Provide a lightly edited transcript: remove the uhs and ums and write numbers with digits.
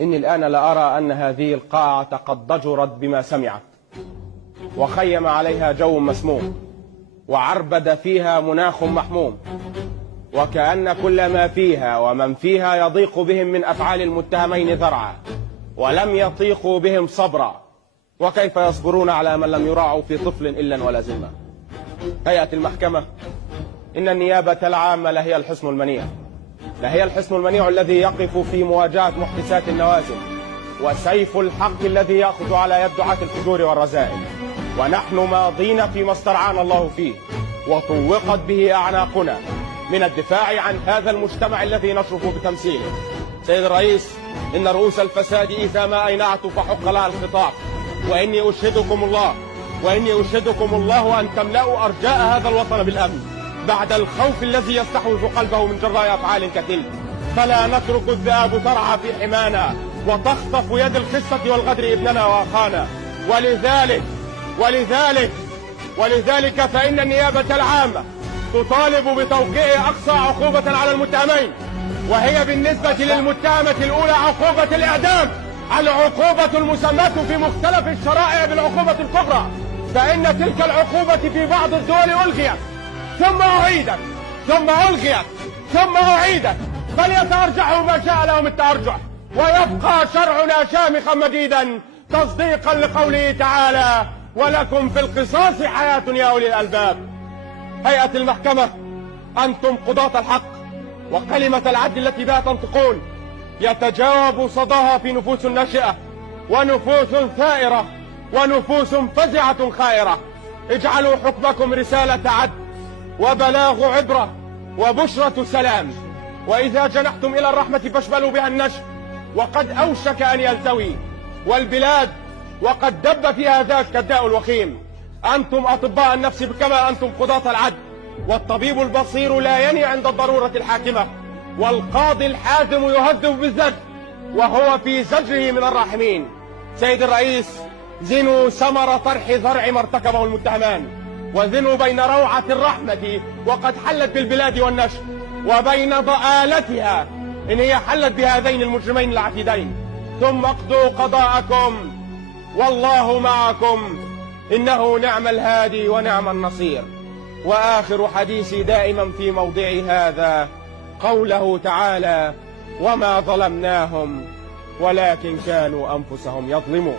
إني الآن لأرى أن هذه القاعة قد ضجرت بما سمعت، وخيم عليها جو مسموم، وعربد فيها مناخ محموم، وكأن كل ما فيها ومن فيها يضيق بهم من أفعال المتهمين ذرعا، ولم يطيقوا بهم صبرا، وكيف يصبرون على من لم يراعوا في طفل إلا ولا ذمة. هيئة المحكمة، إن النيابة العامة لهي الحصن المنيع، لهي الحصن المنيع الذي يقف في مواجهة محدثات النوازل، وسيف الحق الذي يأخذ على يد دعاة الفجور والرذائل، ونحن ماضين فيما استرعانا الله فيه وطوقت به أعناقنا من الدفاع عن هذا المجتمع الذي نشرف بتمثيله. سيد الرئيس، إن رؤوس الفساد إذا ما أينعت فحق لها الخطاب، وإني أشهدكم الله أن تملأوا أرجاء هذا الوطن بالأمن بعد الخوف الذي يستحوذ قلبه من جراء أفعال كتلك. فلا نترك الذئاب ترعى في حمانا وتخطف يد الخسة والغدر ابننا وأخانا. ولذلك فإن النيابة العامة تطالب بتوقيع أقصى عقوبة على المتهمين، وهي بالنسبة للمتهمة الأولى عقوبة الإعدام، العقوبة المسماة في مختلف الشرائع بالعقوبة الكبرى، فإن تلك العقوبة في بعض الدول ألغيت ثم أعيدت ثم ألغيت ثم أعيدت، فليتأرجحوا ما شاء لهم التأرجح، ويبقى شرعنا شامخا مجيدا تصديقا لقوله تعالى: ولكم في القصاص حياة يا أولي الألباب. هيئة المحكمة، أنتم قضاة الحق، وكلمة العدل التي بها تنطقون يتجاوب صداها في نفوس ناشئة ونفوس ثائرة ونفوس فزعة خائرة. اجعلوا حكمكم رسالة عدل وبلاغ عبرة وبشرة سلام، وإذا جنحتم إلى الرحمة فاشملوا بها النشر، وقد أوشك أن يلتوي والبلاد وقد دب فيها ذاك الداء الوخيم. أنتم أطباء النفس كما أنتم قضاة العدل، والطبيب البصير لا يني عند الضرورة الحاكمة، والقاضي الحازم يهذب بالزجر وهو في زجره من الراحمين. سيد الرئيس، زنوا ثمر طرح ذرع ما ارتكبه المتهمان، وزنوا بين روعة الرحمة وقد حلت بالبلاد والنشر، وبين ضآلتها إن هي حلت بهذين المجرمين العتيدين، ثم اقضوا قضاءكم والله معكم، إنه نعم الهادي ونعم النصير. وآخر حديثي دائما في موضع هذا قوله تعالى: وما ظلمناهم ولكن كانوا أنفسهم يظلمون.